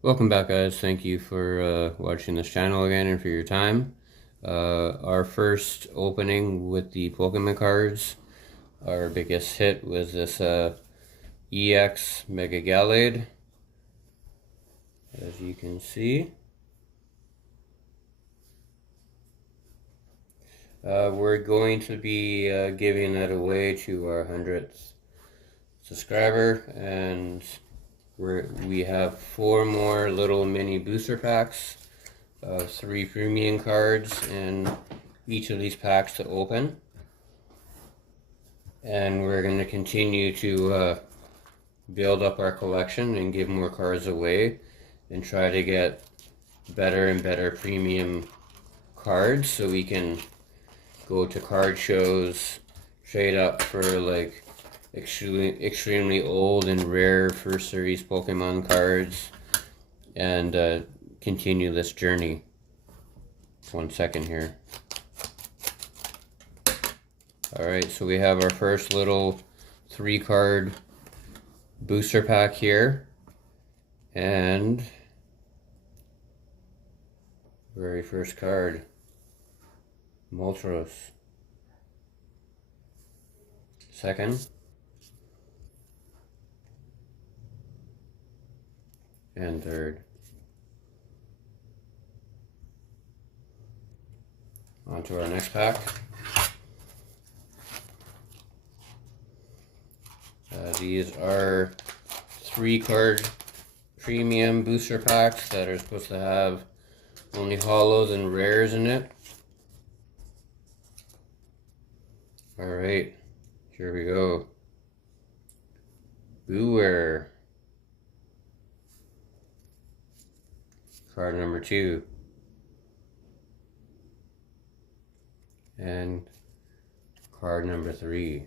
Welcome back, guys. Thank you for watching this channel again and for your time. Our first opening with the Pokemon cards, our biggest hit was this EX Mega Gallade, as you can see. We're going to be giving that away to our 100th subscriber, and we have 4 more little mini booster packs of 3 premium cards in each of these packs to open. And we're going to continue to build up our collection and give more cards away and try to get better and better premium cards so we can go to card shows, trade up for like extremely old and rare first series Pokemon cards, and continue this journey. 1 second here. Alright, so we have our first little 3 card booster pack here, and very first card, Moltres. Second, and third. On to our next pack. These are 3 card premium booster packs that are supposed to have only holos and rares in it. Alright, here we go. Beware. Card number 2. And card number 3.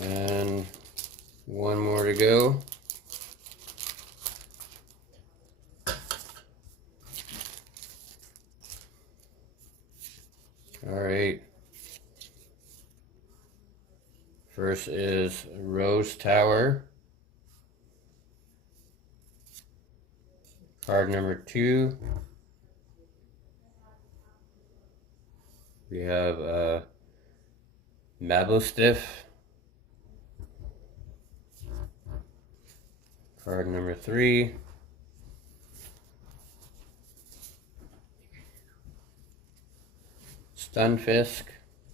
And 1 more to go. Alright. First is Rose Tower. Card number 2. We have Mabostiff. Card number 3. Stunfisk.